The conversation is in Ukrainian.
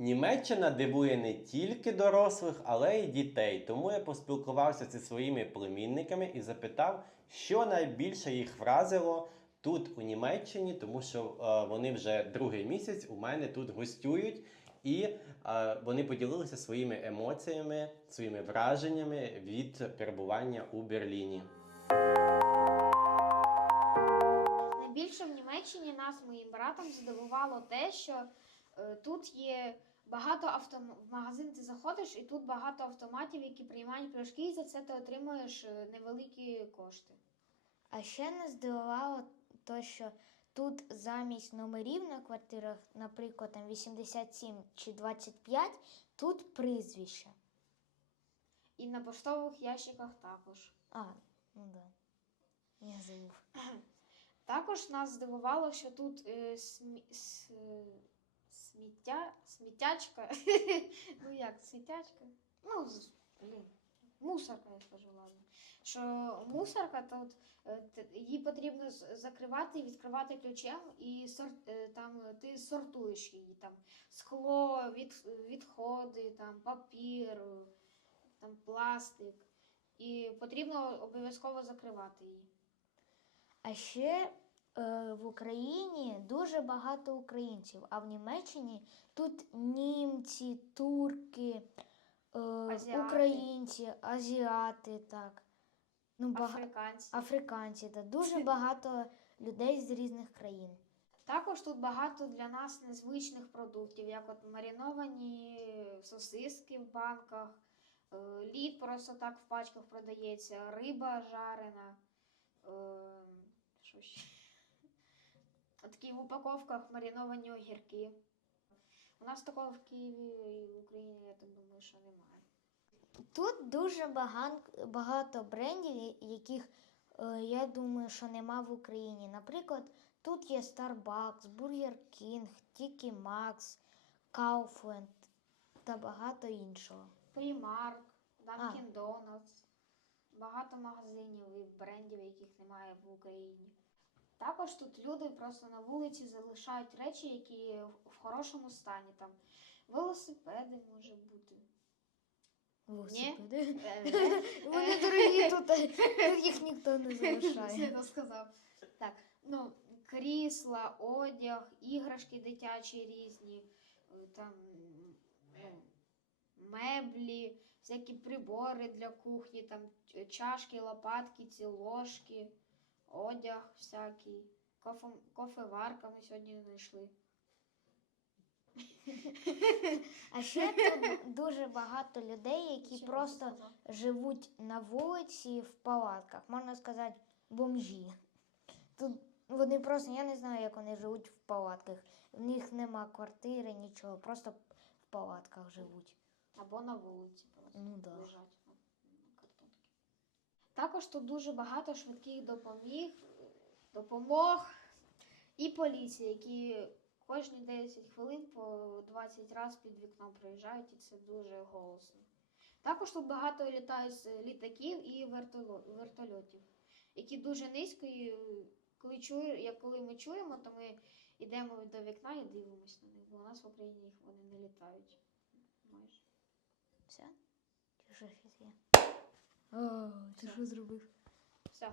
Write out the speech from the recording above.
Німеччина дивує не тільки дорослих, але й дітей. Тому я поспілкувався зі своїми племінниками і запитав, що найбільше їх вразило тут у Німеччині, тому що е, вони вже другий місяць у мене тут гостюють, і е, вони поділилися своїми емоціями, своїми враженнями від перебування у Берліні. Найбільше в Німеччині нас моїм братом здивувало те, що тут є багато автом... в магазин ти заходиш, і тут багато автоматів, які приймають пляшки, і за це ти отримуєш е, невеликі кошти. А ще не здивувало то, що тут замість номерів на квартирах, наприклад, там 87 чи 25, тут прізвище. І на поштових ящиках також. А, ну да. Я забув. Також нас здивувало, що тут е, смі... с... е, сміття... сміттячка. ну як, сміттячка? Ну, блін, мусорка, я скажу, ладно. Що мусорка тут е, т- її потрібно закривати і відкривати ключем, і сор... е, там е, ти сортуєш її там скло, від... відходи, там папір, е, там пластик. І потрібно обов'язково закривати її. А ще е, в Україні дуже багато українців, а в Німеччині тут німці, турки, е, Азіати. українці, азіати, так. Ну, бага... Африканці. Африканці, та дуже багато людей з різних країн. Також тут багато для нас незвичних продуктів, як от мариновані сосиски в банках, е, лід просто так в пачках продається, риба жарена. е, Що ще? Такі в упаковках мариновані огірки. У нас такого в Києві і в Україні, я так думаю, що немає. Тут дуже багато брендів, яких е, я думаю, що нема в Україні. Наприклад, тут є Starbucks, Burger King, Tiki Max, Kaufland та багато іншого. Primark, Dunkin' Donuts, багато магазинів і брендів, яких немає в Україні. Також тут люди просто на вулиці залишають речі, які в- хорошому стані. Там велосипеди може бути. Велосипеди. Е, Вони дорогі тут, тут їх ніхто не залишає. Свято сказав. Так, ну, крісла, одяг, іграшки дитячі різні, е, там ну, меблі, всякі прибори для кухні, там чашки, лопатки, ці ложки, одяг всякий, кофе, кофеварка ми сьогодні знайшли. А ще тут дуже багато людей, які Ще просто сказав. живуть на вулиці в палатках, можна сказати, бомжі. Тут вони просто, я не знаю, як вони живуть в палатках. В них нема квартири, нічого, просто в палатках живуть. Або на вулиці просто Ну да. лежать. Також тут дуже багато швидких допоміг, допомог і поліції, які кожні 10 хвилин по 20 разів під вікном проїжджають, і це дуже голосно. Також тут багато літають літаків і вертольотів, які дуже низько, і коли, чую, як коли ми чуємо, то ми йдемо до вікна і дивимося на них, бо у нас в Україні їх вони не літають. Майже. Все? Що є? Ти що зробив? Все.